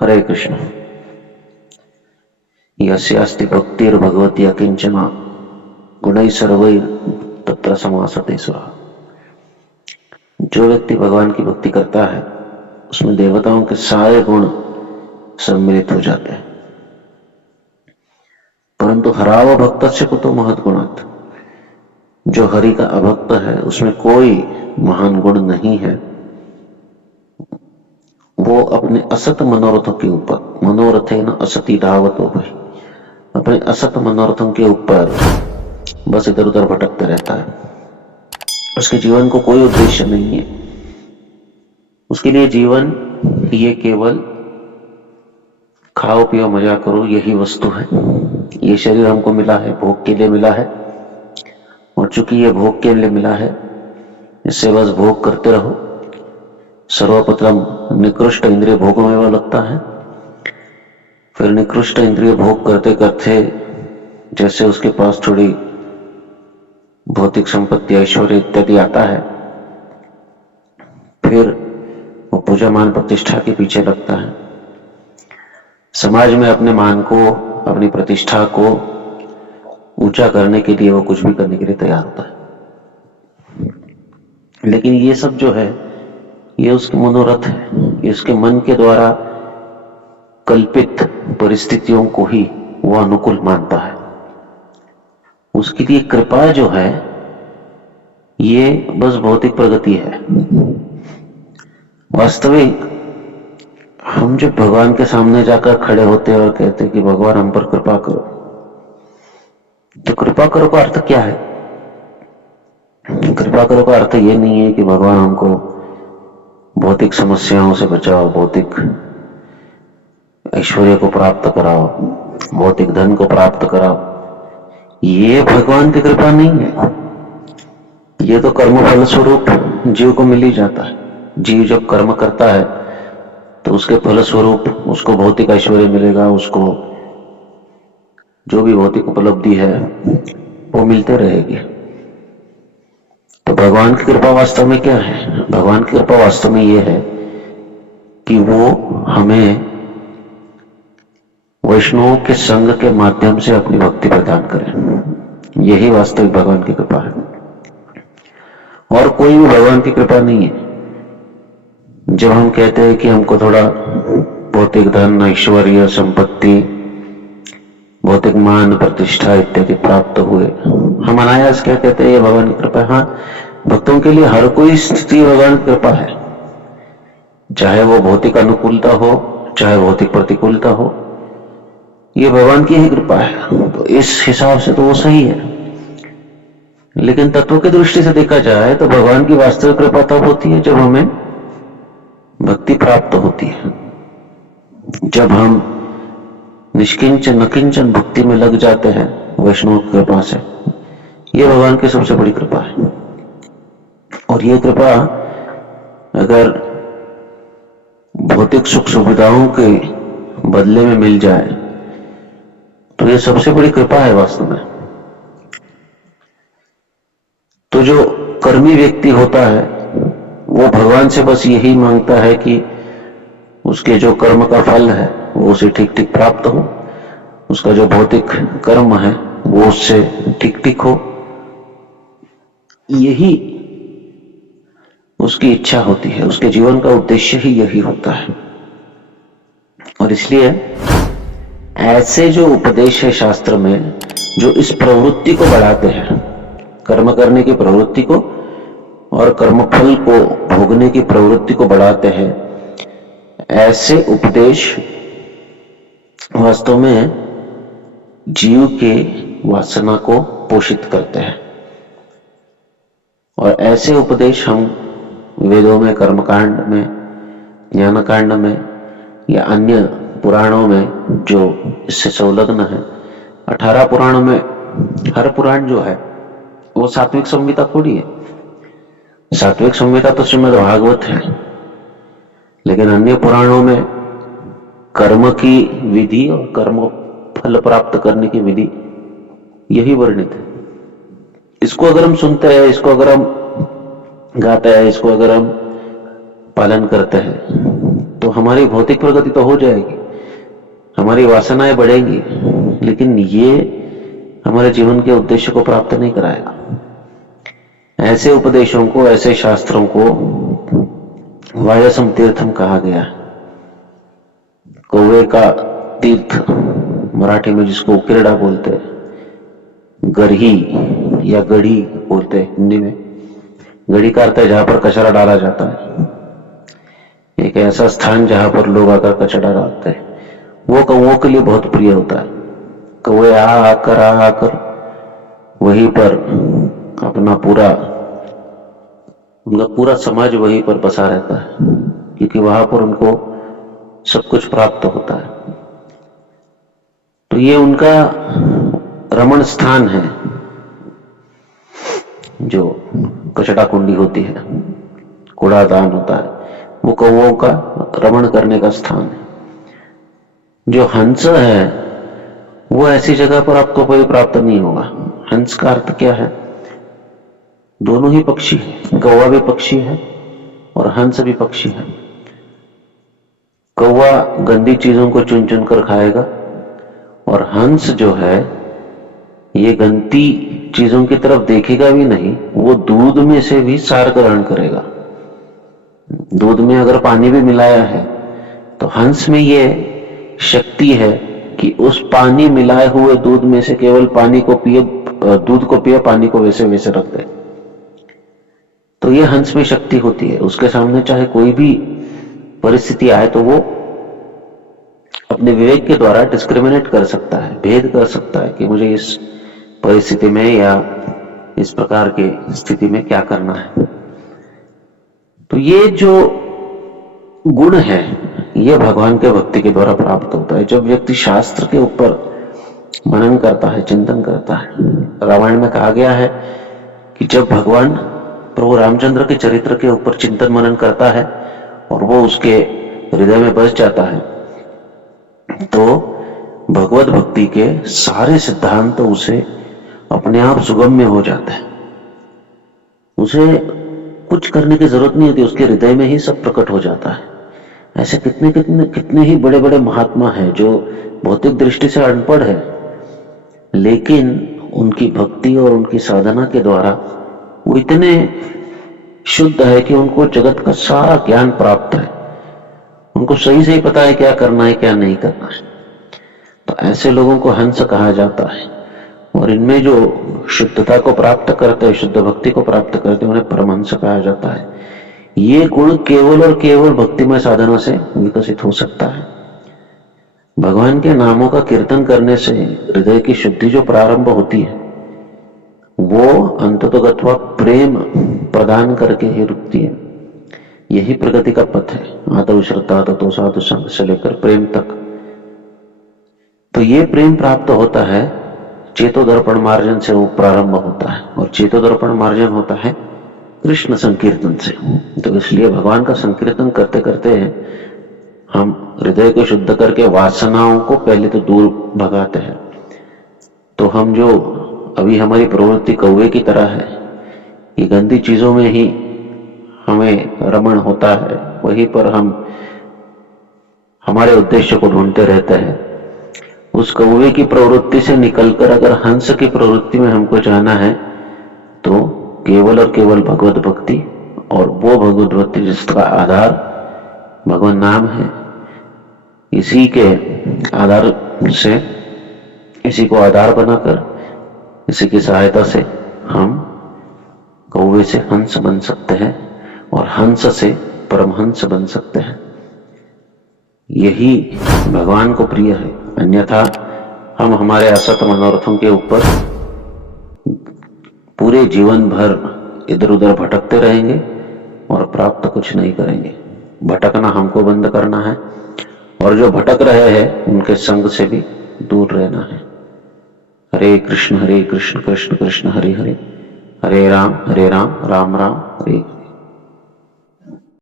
हरे कृष्ण। यस्यास्ति भक्तिर्भगवती अकिंचना गुणैः सर्वैः तत्र समासते सुरः। जो व्यक्ति भगवान की भक्ति करता है उसमें देवताओं के सारे गुण सम्मिलित हो जाते हैं। परंतु हराव भक्तस्य कुतो महत् गुणात्, जो हरि का अभक्त है उसमें कोई महान गुण नहीं है। वो अपने असत मनोरथों के ऊपर, मनोरथेन असति धावतो भई, अपने असत मनोरथों के ऊपर बस इधर उधर भटकता रहता है। उसके जीवन को कोई उद्देश्य नहीं है। उसके लिए जीवन ये केवल खाओ पियो मजा करो, यही वस्तु है। ये शरीर हमको मिला है, भोग के लिए मिला है, और चूंकि ये भोग के लिए मिला है इससे बस भोग करते रहो। सर्वप्रथम निकृष्ट इंद्रिय भोग में वो लगता है, फिर निकृष्ट इंद्रिय भोग करते करते जैसे उसके पास थोड़ी भौतिक संपत्ति ऐश्वर्य इत्यादि आता है, फिर वो पूजा मान प्रतिष्ठा के पीछे लगता है। समाज में अपने मान को, अपनी प्रतिष्ठा को ऊंचा करने के लिए वो कुछ भी करने के लिए तैयार होता है। लेकिन ये सब जो है ये उसके मनोरथ है, ये उसके मन के द्वारा कल्पित परिस्थितियों को ही वो अनुकूल मानता है। उसके लिए कृपा जो है ये बस भौतिक प्रगति है। वास्तविक हम जब भगवान के सामने जाकर खड़े होते हैं और कहते हैं कि भगवान हम पर कृपा करो, तो कृपा करो का अर्थ क्या है? कृपा करो का अर्थ ये नहीं है कि भगवान हमको भौतिक समस्याओं से बचाओ, भौतिक ऐश्वर्य को प्राप्त कराओ, भौतिक धन को प्राप्त कराओ। ये भगवान की कृपा नहीं है। ये तो कर्म फल स्वरूप जीव को मिल ही जाता है। जीव जब कर्म करता है तो उसके फल स्वरूप उसको भौतिक ऐश्वर्य मिलेगा, उसको जो भी भौतिक उपलब्धि है वो मिलते रहेगी। तो भगवान की कृपा वास्तव में क्या है? भगवान की कृपा वास्तव में ये है कि वो हमें वैष्णवों के संग के माध्यम से अपनी भक्ति प्रदान करें। यही वास्तविक भगवान की कृपा है, और कोई भी भगवान की कृपा नहीं है। जब हम कहते हैं कि हमको थोड़ा भौतिक धन, ऐश्वर्य, संपत्ति, भौतिक मान, प्रतिष्ठा इत्यादि प्राप्त हुए, हम अनायास क्या कहते हैं? ये भगवान की कृपा है। हाँ, भक्तों के लिए हर कोई स्थिति भगवान की कृपा है, चाहे वो भौतिक अनुकूलता हो चाहे भौतिक प्रतिकूलता हो, ये भगवान की ही कृपा है। तो इस हिसाब से तो वो सही है। लेकिन तत्व की दृष्टि से देखा जाए तो भगवान की वास्तविक कृपा तब होती है जब हमें भक्ति प्राप्त होती है, जब हम निष्किंचन अकिंचन भक्ति में लग जाते हैं वैष्णव की कृपा से। ये भगवान की सबसे बड़ी कृपा है। और ये कृपा अगर भौतिक सुख सुविधाओं के बदले में मिल जाए तो ये सबसे बड़ी कृपा है वास्तव में। तो जो कर्मी व्यक्ति होता है वो भगवान से बस यही मांगता है कि उसके जो कर्म का फल है वो उसे ठीक ठीक प्राप्त हो, उसका जो भौतिक कर्म है वो उससे ठीक ठीक हो। यही उसकी इच्छा होती है, उसके जीवन का उद्देश्य ही यही होता है। और इसलिए ऐसे जो उपदेश है शास्त्र में, जो इस प्रवृत्ति को बढ़ाते हैं, कर्म करने की प्रवृत्ति को और कर्मफल को भोगने की प्रवृत्ति को बढ़ाते हैं, ऐसे उपदेश वास्तव में जीव के वासना को पोषित करते हैं। और ऐसे उपदेश हम वेदों में, कर्मकांड में, ज्ञानकांड में या अन्य पुराणों में जो इससे संलग्न है, 18 पुराणों में, हर पुराण जो है वो सात्विक संहिता थोड़ी है। सात्विक संहिता तो श्रीमद् भागवत है, लेकिन अन्य पुराणों में कर्म की विधि और कर्म फल प्राप्त करने की विधि यही वर्णित है। इसको अगर हम सुनते हैं, इसको अगर हम गाते हैं, इसको अगर हम पालन करते हैं तो तो हमारी भौतिक प्रगति तो हो जाएगी, हमारी वासनाएं बढ़ेंगी, लेकिन ये हमारे जीवन के उद्देश्य को प्राप्त नहीं कराएगा। ऐसे उपदेशों को, ऐसे शास्त्रों को वायसम तीर्थम कहा गया है। कौवे का तीर्थ, मराठी में जिसको उकिरडा बोलते हैं, गढ़ी या गढ़ी बोलते हैं हिंदी में। गढ़ी का अर्थ है जहां पर कचरा डाला जाता है, एक ऐसा स्थान जहां पर लोग आकर कचरा डालते हैं। वो कौवों के लिए बहुत प्रिय होता है। कौवे आकर वहीं पर अपना उनका पूरा समाज वहीं पर बसा रहता है, क्योंकि वहां पर उनको सब कुछ प्राप्त होता है। तो ये उनका रमण स्थान है, जो कचड़ा कुंडी होती है, कूड़ादान होता है, वो कौवों का रमण करने का स्थान है। जो हंस है वो ऐसी जगह पर आपको कोई प्राप्त नहीं होगा। हंस का अर्थ क्या है? दोनों ही पक्षी है, कौवा भी पक्षी है और हंस भी पक्षी है। कौवा गंदी चीजों को चुन चुन कर खाएगा और हंस जो है ये गंदी चीजों की तरफ देखेगा भी नहीं, वो दूध में से भी सार ग्रहण करेगा। दूध में अगर पानी भी मिलाया है तो हंस में ये शक्ति है कि उस पानी मिलाए हुए दूध में से केवल पानी को पिए, दूध को पिए, पानी को वैसे वैसे रख दे। तो ये हंस में शक्ति होती है। उसके सामने चाहे कोई भी परिस्थिति आए तो वो अपने विवेक के द्वारा डिस्क्रिमिनेट कर सकता है, भेद कर सकता है कि मुझे इस परिस्थिति में या इस प्रकार की स्थिति में क्या करना है। तो ये जो गुण है ये भगवान के भक्ति के द्वारा प्राप्त होता है। जब व्यक्ति शास्त्र के ऊपर मनन करता है, चिंतन करता है, रामायण में कहा गया है कि जब भगवान प्रभु रामचंद्र के चरित्र के ऊपर चिंतन मनन करता है और वो उसके हृदय में बस जाता है तो भगवत भक्ति के सारे सिद्धांत तो उसे अपने आप सुगम्य हो जाते हैं। उसे कुछ करने की जरूरत नहीं होती, उसके हृदय में ही सब प्रकट हो जाता है। ऐसे कितने ही बड़े बड़े महात्मा हैं जो भौतिक दृष्टि से अनपढ़ है, लेकिन उनकी भक्ति और उनकी साधना के द्वारा वो इतने शुद्ध है कि उनको जगत का सारा ज्ञान प्राप्त है। उनको सही सही पता है क्या करना है क्या नहीं करना है। तो ऐसे लोगों को हंस कहा जाता है। और इनमें जो शुद्धता को प्राप्त करते हैं, शुद्ध भक्ति को प्राप्त करते हैं, उन्हें परमहंस कहा जाता है। ये गुण केवल और केवल भक्तिमय साधना से विकसित हो सकता है। भगवान के नामों का कीर्तन करने से हृदय की शुद्धि जो प्रारंभ होती है वो अंततोगत्वा प्रेम प्रदान करके ही रुकती है। यही प्रगति का पथ है, आदौ श्रद्धा ततो साधु संग से लेकर प्रेम तक। तो ये प्रेम प्राप्त होता है चेतोदर्पण मार्जन से, वो प्रारंभ होता है। और चेतोदर्पण मार्जन होता है कृष्ण संकीर्तन से। तो इसलिए भगवान का संकीर्तन करते करते हम हृदय को शुद्ध करके वासनाओं को पहले तो दूर भगाते हैं। तो हम जो अभी हमारी प्रवृत्ति कौवे की तरह है, ये गंदी चीजों में ही हमें रमण होता है, वहीं पर हम हमारे उद्देश्य को ढूंढते रहते हैं। उस कौवे की प्रवृत्ति से निकलकर अगर हंस की प्रवृत्ति में हमको जाना है तो केवल और केवल भगवत भक्ति, और वो भगवत भक्ति जिसका आधार भगवान नाम है, इसी के आधार से, इसी को आधार बनाकर, इसी की सहायता से हम कौवे से हंस बन सकते हैं और हंस से परमहंस बन सकते हैं। यही भगवान को प्रिय है। अन्यथा हम हमारे असत मनोरथों के ऊपर पूरे जीवन भर इधर उधर भटकते रहेंगे और प्राप्त कुछ नहीं करेंगे। भटकना हमको बंद करना है और जो भटक रहे हैं उनके संग से भी दूर रहना है। हरे कृष्ण कृष्ण कृष्ण हरे हरे, हरे राम राम राम हरे।